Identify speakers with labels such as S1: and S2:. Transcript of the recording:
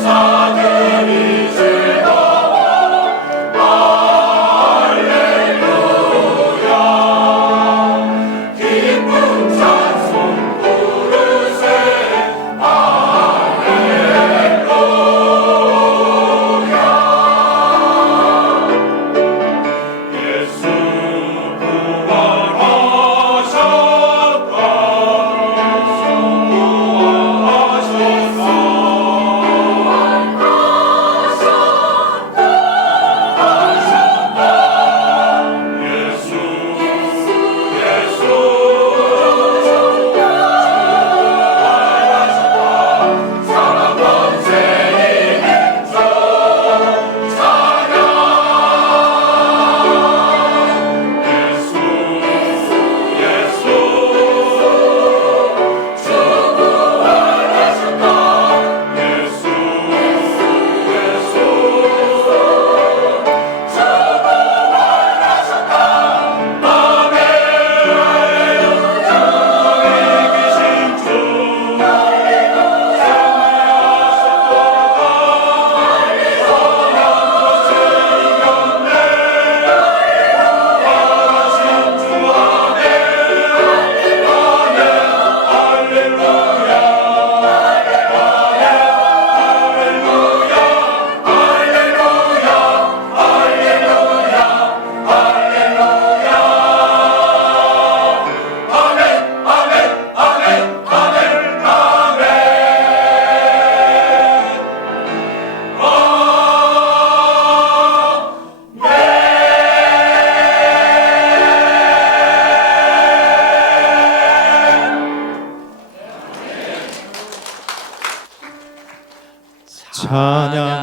S1: 천사들이
S2: 찬양.